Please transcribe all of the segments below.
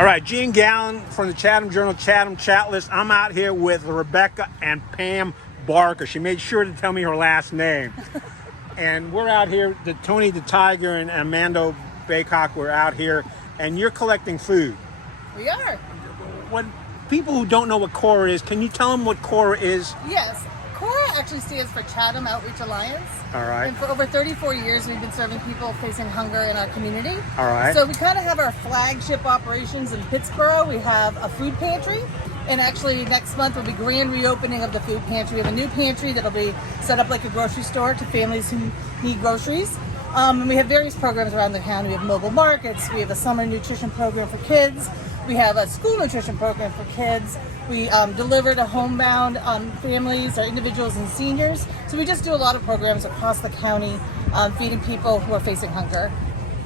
All right, Gene Galin from the Chatham Journal, Chatham Chat List. I'm out here with Rebecca and Pam Barker. She made sure to tell me her last name. And we're out here, Tony the Tiger and Amanda Baycock, we're out here, and you're collecting food. We are. When people who don't know what CORA is, can you tell them what CORA is? Yes. CORA actually stands for Chatham Outreach Alliance. All right. And for over 34 years, we've been serving people facing hunger in our community. All right. So we kind of have our flagship operations in Pittsboro. We have a food pantry. And actually next month will be grand reopening of the food pantry. We have a new pantry that'll be set up like a grocery store to families who need groceries. And we have various programs around the county. We have mobile markets. We have a summer nutrition program for kids. We have a school nutrition program for kids. We deliver to homebound families or individuals and seniors. So we just do a lot of programs across the county feeding people who are facing hunger.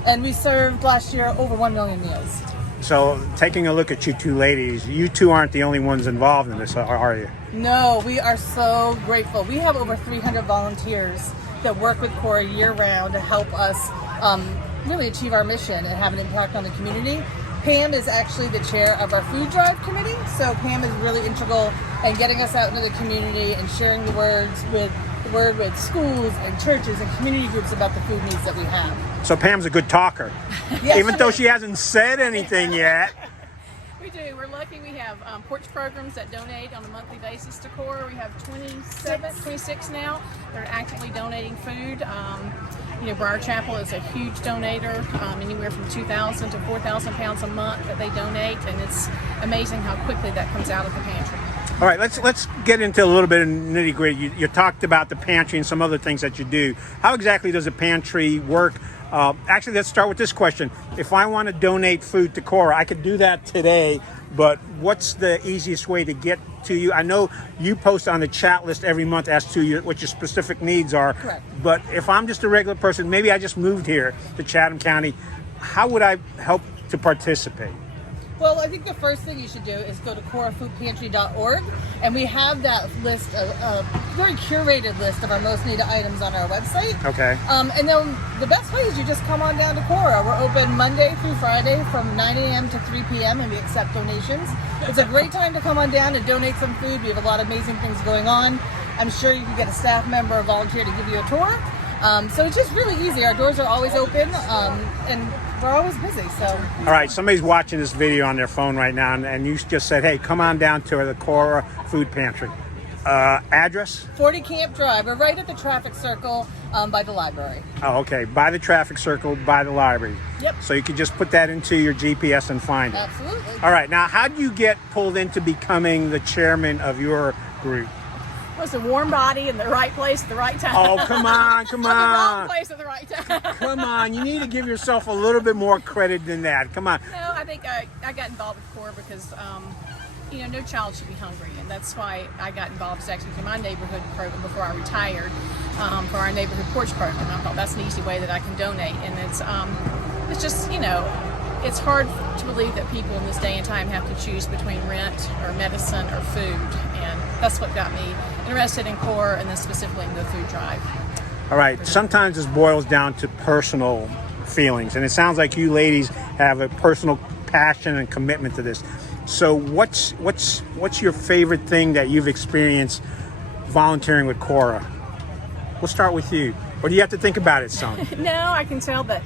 And we served last year over 1 million meals. So taking a look at you two ladies, you two aren't the only ones involved in this, are you? No, we are so grateful. We have over 300 volunteers that work with CORA year-round to help us really achieve our mission and have an impact on the community. Pam is actually the chair of our food drive committee, so Pam is really integral in getting us out into the community and sharing the word with schools and churches and community groups about the food needs that we have. So Pam's a good talker, Yes, even though she hasn't said anything yet. We do. We're lucky we have porch programs that donate on a monthly basis to CORA. We have 26 now. They're actively donating food. Briar Chapel is a huge donator, anywhere from 2,000 to 4,000 pounds a month that they donate, and it's amazing how quickly that comes out of the pantry. All right, let's get into a little bit of nitty gritty. You talked about the pantry and some other things that you do. How exactly does a pantry work? Actually, let's start with this question. If I want to donate food to CORA, I could do that today, but what's the easiest way to get to you? I know you post on the chat list every month as to what your specific needs are. Correct. But if I'm just a regular person, maybe I just moved here to Chatham County, how would I help to participate? Well, I think the first thing you should do is go to corafoodpantry.org, and we have that list of a very curated list of our most needed items on our website. Okay. And then the best way is you just come on down to CORA. We're open Monday through Friday from 9 a.m. to 3 p.m. and we accept donations. It's a great time to come on down and donate some food. We have a lot of amazing things going on. I'm sure you can get a staff member or volunteer to give you a tour. So it's just really easy. Our doors are always open, and we're always busy. So. All right, somebody's watching this video on their phone right now, and you just said, hey, come on down to the CORA Food Pantry. Address? 40 Camp Drive. We're right at the traffic circle by the library. Oh, okay. By the traffic circle, by the library. Yep. So you can just put that into your GPS and find it. Absolutely. All right. Now, how do you get pulled into becoming the chairman of your group? Well, it's a warm body in the right place at the right time. Oh, come on, come The wrong on. place at the right time. Come on. You need to give yourself a little bit more credit than that. Come on. No, I think I got involved with CORA because, no child should be hungry, and that's why I got involved actually in my neighborhood program before I retired for our neighborhood porch program. I thought that's an easy way that I can donate, and it's just, it's hard to believe that people in this day and time have to choose between rent or medicine or food, and that's what got me interested in CORA and then specifically in the food drive. All right. Sometimes this boils down to personal feelings, and it sounds like you ladies have a personal passion and commitment to this. So what's your favorite thing that you've experienced volunteering with CORA? We'll start with you. Or do you have to think about it some? No, I can tell that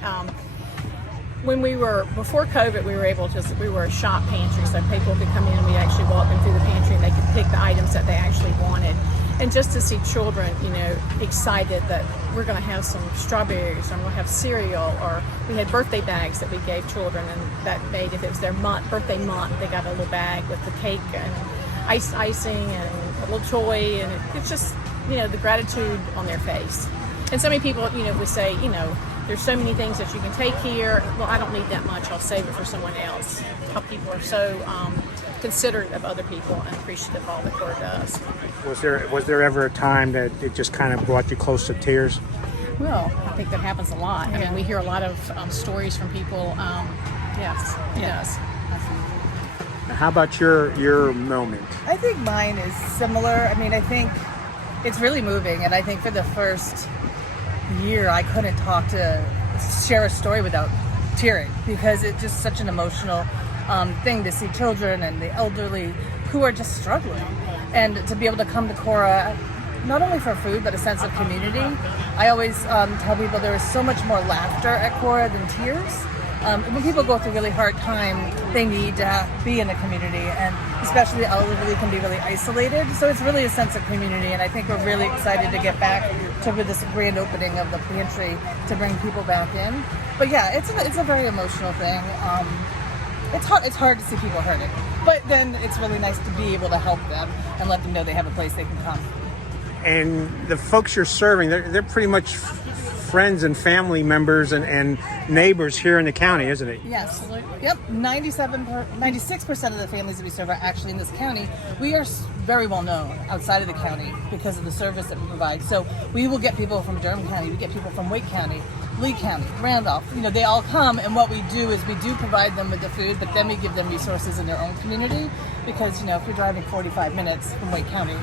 when before COVID, we were a shop pantry, so people could come in and we actually walk them through the pantry and they could pick the items that they actually wanted. And just to see children, excited that we're going to have some strawberries, or we'll have cereal, or we had birthday bags that we gave children, and that made, if it was their birthday month, they got a little bag with the cake and icing and a little toy, and it's just, the gratitude on their face. And so many people, would say, there's so many things that you can take here. Well, I don't need that much. I'll save it for someone else. How people are so considerate of other people and appreciative of all that CORA does. Was there ever a time that it just kind of brought you close to tears? Well, I think that happens a lot. I mean, we hear a lot of stories from people. Yes, it does. How about your moment? I think mine is similar. I mean, I think it's really moving, and I think for the first year I couldn't share a story without tearing, because it's just such an emotional thing to see children and the elderly who are just struggling, and to be able to come to CORA not only for food but a sense of community. I always tell people there is so much more laughter at CORA than tears. When people go through a really hard time, they need to be in a community, and especially the elderly can be really isolated. So it's really a sense of community, and I think we're really excited to get back to this grand opening of the pantry to bring people back in. But yeah, it's a very emotional thing. It's hard to see people hurting, but then it's really nice to be able to help them and let them know they have a place they can come. And the folks you're serving, they're pretty much friends and family members and neighbors here in the county, isn't it? Yes. Yep. 96% of the families that we serve are actually in this county. We are very well known outside of the county because of the service that we provide. So we will get people from Durham County, we get people from Wake County, Lee County, Randolph. They all come, and what we do is we do provide them with the food, but then we give them resources in their own community, because if you're driving 45 minutes from Wake County,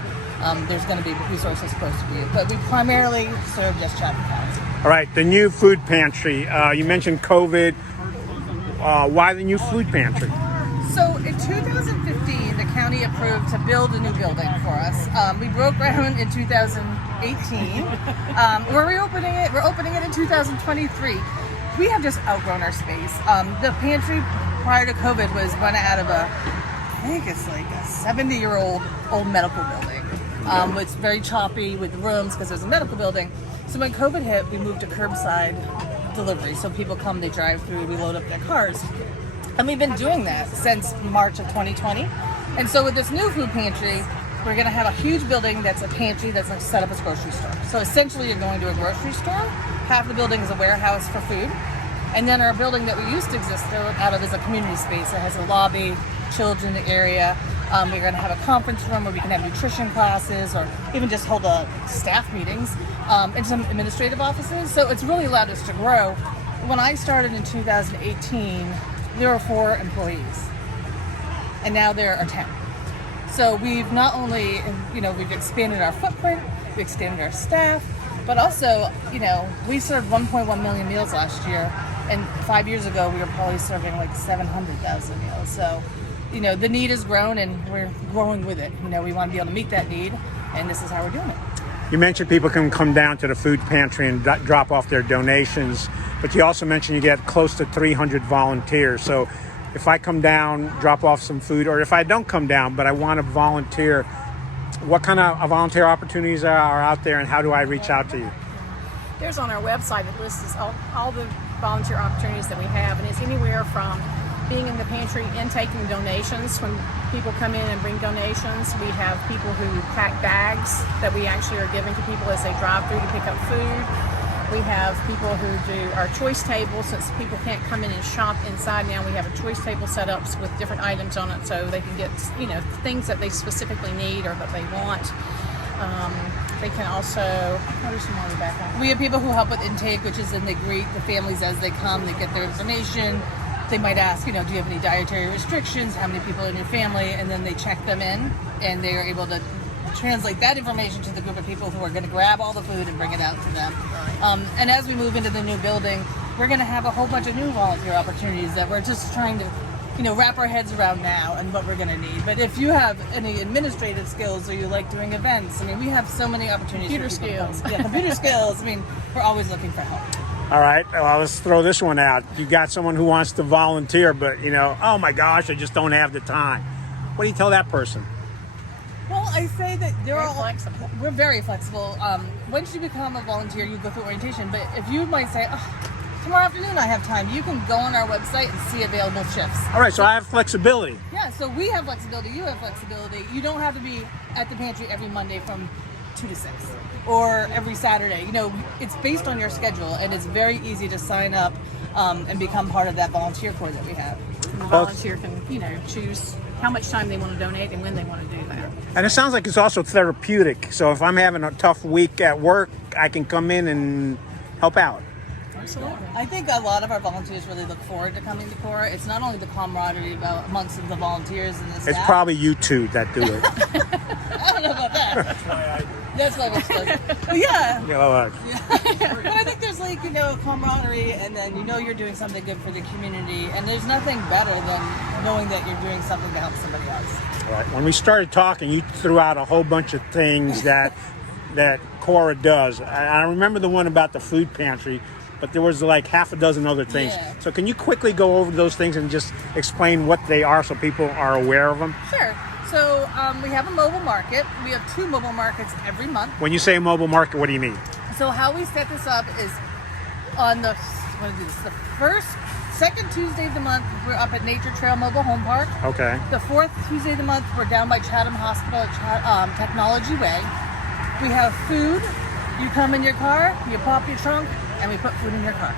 there's going to be resources supposed to be. But we primarily serve just Chatham County. All right, the new food pantry. You mentioned COVID. Why the new food pantry? So in 2015, the county approved to build a new building for us. We broke ground in 2018. We're reopening it. We're opening it in 2023. We have just outgrown our space. The pantry prior to COVID was run out of I think it's like a 70-year-old old medical building. It's very choppy with rooms because there's a medical building. So when COVID hit, we moved to curbside delivery. So people come, they drive through, we load up their cars. And we've been doing that since March of 2020. And so with this new food pantry, we're going to have a huge building that's a pantry that's like set up as a grocery store. So essentially you're going to a grocery store. Half the building is a warehouse for food. And then our building that we used to exist out of is a community space. It has a lobby, children area. We're going to have a conference room where we can have nutrition classes, or even just hold staff meetings, and some administrative offices. So it's really allowed us to grow. When I started in 2018, there were 4 employees, and now there are 10. So we've not only, we've expanded our footprint, we extended our staff, but also, we served 1.1 million meals last year, and 5 years ago we were probably serving like 700,000 meals. So, the need has grown, and we're growing with it. We want to be able to meet that need, and this is how we're doing it. You mentioned people can come down to the food pantry and drop off their donations, but you also mentioned you get close to 300 volunteers. So if I come down, drop off some food, or if I don't come down, but I want to volunteer, what kind of volunteer opportunities are out there, and how do I reach out to you? There's on our website, it lists all the volunteer opportunities that we have, and it's anywhere from being in the pantry and taking donations. When people come in and bring donations, we have people who pack bags that we actually are giving to people as they drive through to pick up food. We have people who do our choice table. Since people can't come in and shop inside now, we have a choice table set up with different items on it, so they can get things that they specifically need or that they want. They can also, what are some more in the background? We have people who help with intake, which is they greet the families as they come. They get their information. They might ask, do you have any dietary restrictions? How many people in your family? And then they check them in, and they are able to translate that information to the group of people who are going to grab all the food and bring it out to them. And as we move into the new building, we're going to have a whole bunch of new volunteer opportunities that we're just trying to, wrap our heads around now and what we're going to need. But if you have any administrative skills, or you like doing events, we have so many opportunities. Computer skills. Yeah, computer skills. We're always looking for help. All right, well, let's throw this one out. You got someone who wants to volunteer, but, oh my gosh, I just don't have the time. What do you tell that person? Well, I say that flexible. We're very flexible. Once you become a volunteer, you go through orientation. But if you might say, tomorrow afternoon I have time, you can go on our website and see available shifts. All right, so I have flexibility. Yeah, so we have flexibility. You have flexibility. You don't have to be at the pantry every Monday from 2 to 6 or every Saturday. It's based on your schedule, and it's very easy to sign up and become part of that volunteer corps that we have. And the volunteer can, choose how much time they want to donate and when they want to do that. And it sounds like it's also therapeutic. So if I'm having a tough week at work, I can come in and help out. Absolutely. I think a lot of our volunteers really look forward to coming to CORA. It's not only the camaraderie amongst the volunteers and the staff. It's probably you two that do it. I don't know about that. That's why Rich does it. But yeah. Yeah. But I think there's like, camaraderie, and then you're doing something good for the community, and there's nothing better than knowing that you're doing something to help somebody else. Right. When we started talking, you threw out a whole bunch of things that CORA does. I remember the one about the food pantry, but there was like half a dozen other things. Yeah. So can you quickly go over those things and just explain what they are so people are aware of them? Sure. So we have a mobile market. We have 2 mobile markets every month. When you say mobile market, what do you mean? So how we set this up is on the second Tuesday of the month, we're up at Nature Trail Mobile Home Park. Okay. The 4th Tuesday of the month, we're down by Chatham Hospital at Technology Way. We have food. You come in your car, you pop your trunk, and we put food in your car.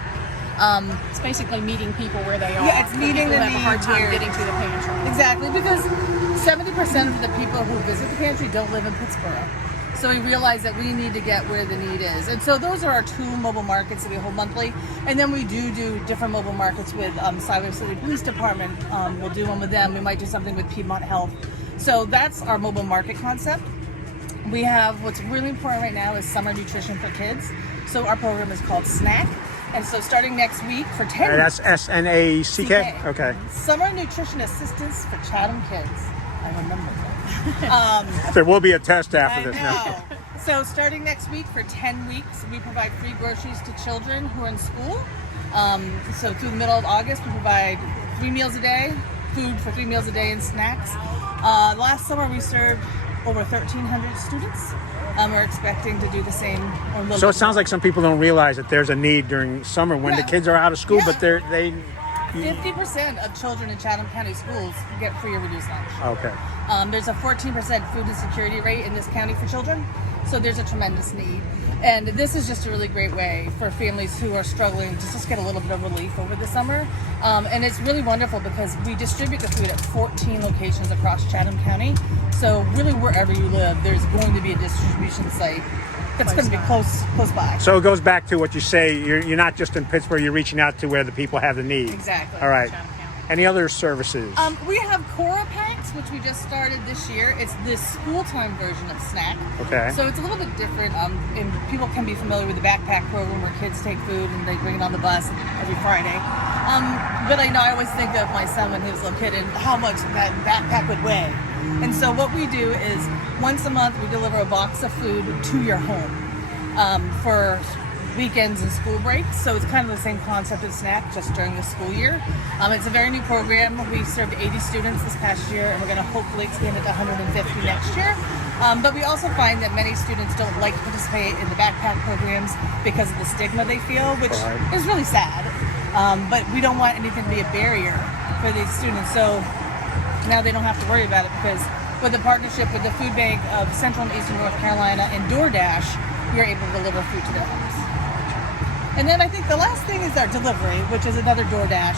It's basically meeting people where they are. Yeah, it's meeting the people who have a hard need time where- getting to the pantry. Exactly, because 70% of the people who visit the pantry don't live in Pittsboro. So we realize that we need to get where the need is. And so those are our 2 mobile markets that we hold monthly. And then we do different mobile markets with Siler City Police Department. We'll do one with them. We might do something with Piedmont Health. So that's our mobile market concept. We have, what's really important right now is summer nutrition for kids. So our program is called SNACK. And so starting next week for 10 That's SNACK? Okay. Summer Nutrition Assistance for Chatham Kids. I remember that. There will be a test after I this know. now. So starting next week for 10 weeks, we provide free groceries to children who are in school. So through the middle of August, we provide 3 meals a day, food for 3 meals a day, and snacks. Last summer, we served over 1,300 students. We're expecting to do the same. Or a little So bit it sounds more. like some people don't realize that there's a need during summer when the Yeah. kids are out of school, Yeah. but they 50% of children in Chatham County schools get free or reduced lunch. okay. There's a 14% food insecurity rate in this county for children, so there's a tremendous need. And this is just a really great way for families who are struggling to just get a little bit of relief over the summer. And it's really wonderful because we distribute the food at 14 locations across Chatham County. So really wherever you live, there's going to be a distribution site that's going to be close by. So it goes back to what you say, you're not just in Pittsburgh, you're reaching out to where the people have the need. Exactly. All right. Chatham County. Any other services? We have CORA packs, which we just started this year. It's the school time version of snack. Okay. So it's a little bit different. And people can be familiar with the backpack program where kids take food and they bring it on the bus every Friday. But I always think of my son when he was a little kid and how much that backpack would weigh. And so what we do is once a month we deliver a box of food to your home for weekends and school breaks. So it's kind of the same concept of snack just during the school year. It's a very new program. We served 80 students this past year and we're going to hopefully expand it to 150 next year. But we also find that many students don't like to participate in the backpack programs because of the stigma they feel, which is really sad. But we don't want anything to be a barrier for these students. So now they don't have to worry about it because with the partnership with the Food Bank of Central and Eastern North Carolina and DoorDash, we are able to deliver food to their homes. And then I think the last thing is our delivery, which is another DoorDash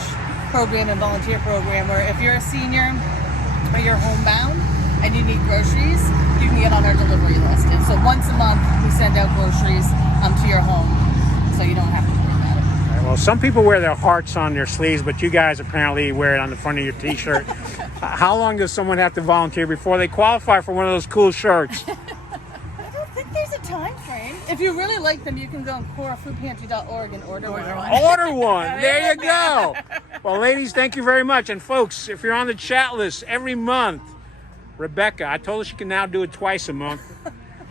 program and volunteer program where if you're a senior or you're homebound and you need groceries, you can get on our delivery list. And so once a month, we send out groceries to your home so you don't have to worry about it. All right, well, some people wear their hearts on their sleeves, but you guys apparently wear it on the front of your t-shirt. How long does someone have to volunteer before they qualify for one of those cool shirts? I don't think there's a time frame. If you really like them, you can go on corafoodpantry.org and order one. Order one. There you go. Well, ladies, thank you very much. And folks, if you're on the chat list every month, Rebecca, I told her she can now do it twice a month.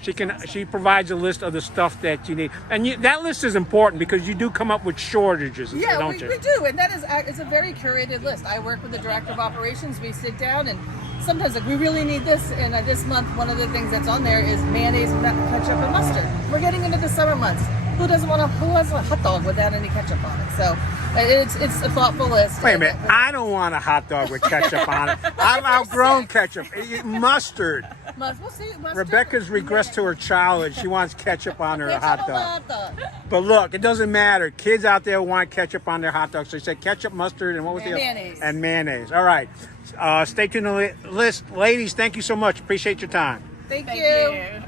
She provides a list of the stuff that you need. And that list is important because you do come up with shortages, Yeah, don't we you? do, and that is it's a very curated list. I work with the director of operations. We sit down, and sometimes like we really need this. And this month, one of the things that's on there is mayonnaise, ketchup, and mustard. We're getting into the summer months. Who has a hot dog without any ketchup on it? So it's a thoughtful list. Wait a minute. I don't want a hot dog with ketchup on it. I've outgrown ketchup. Mustard. We'll see, mustard. Rebecca's regressed to her childhood. She wants ketchup on her Ketchup hot on the dog. hot dog. But look, it doesn't matter. Kids out there want ketchup on their hot dogs. So you said ketchup, mustard, and what was the other? Mayonnaise. And mayonnaise. All right. Stay tuned to the list. Ladies, thank you so much. Appreciate your time. Thank Thank you. you.